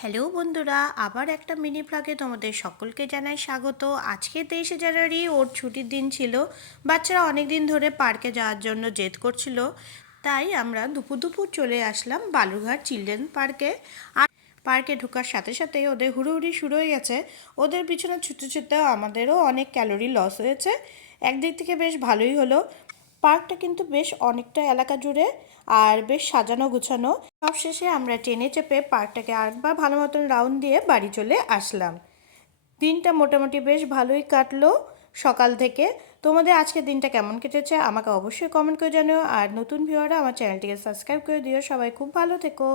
Hello বন্ধুরা, আবার একটা মিনি ব্লগে তোমাদের সকলকে জানাই স্বাগত। আজকে 23শে জানুয়ারি, ওর ছুটির দিন ছিল। বাচ্চারা অনেক দিন ধরে পার্কে যাওয়ার জন্য জেদ করছিল, তাই আমরা দুপুর দুপুর চলে আসলাম বালুরঘাট চিলড্রেন পার্কে। আর পার্কে ঢোকার সাথে সাথেই ওদের হুড়োহুড়ি শুরু হয়ে গেছে। ওদের পিছনে ছুটতে ছুটতে আমাদেরও অনেক ক্যালোরি লস হয়েছে। একদিক থেকে বেশ ভালোই হলো। পার্কটা কিন্তু বেশ অনেকটা এলাকা জুড়ে আর বেশ সাজানো গুছানো। সবশেষে আমরা ট্রেনে চেপে পার্কটাকে আরেকবার ভালো মতন রাউন্ড দিয়ে বাড়ি চলে আসলাম। দিনটা মোটামুটি বেশ ভালোই কাটলো সকাল থেকে। তোমাদের আজকের দিনটা কেমন কেটেছে আমাকে অবশ্যই কমেন্ট করে জানিও। আর নতুন ভিউয়াররা আমার চ্যানেলটিকে সাবস্ক্রাইব করে দিও। সবাই খুব ভালো থেকো।